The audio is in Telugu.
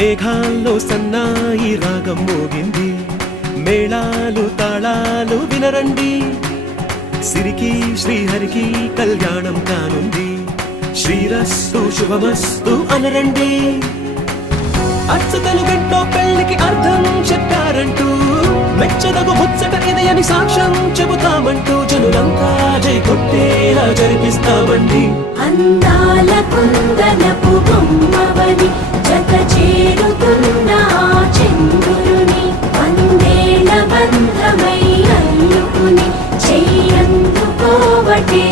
మేఘాల్లో సన్నాయి రాగం మోగింది, మేళాలు తాళాలు వినరండి. సిరికి శ్రీహరికి కళ్యాణం కానుంది, శ్రీరస్తు శుభమస్తు అనరండి. అచ్చతలు గంటో పెళ్లికి అర్థం చెప్పారంటూ, మెచ్చదగు ముచ్చట ఇది అని సాక్ష్యం చెబుతామంటూ, జనులంతా జై కొట్టేలా జరిపిస్తామండి. అందాల కుందనపు బొమ్మవని జత చేరుతున్న చంద్రుని, వందేల బంధమై అల్లుకుని చెయ్యందుకోవటే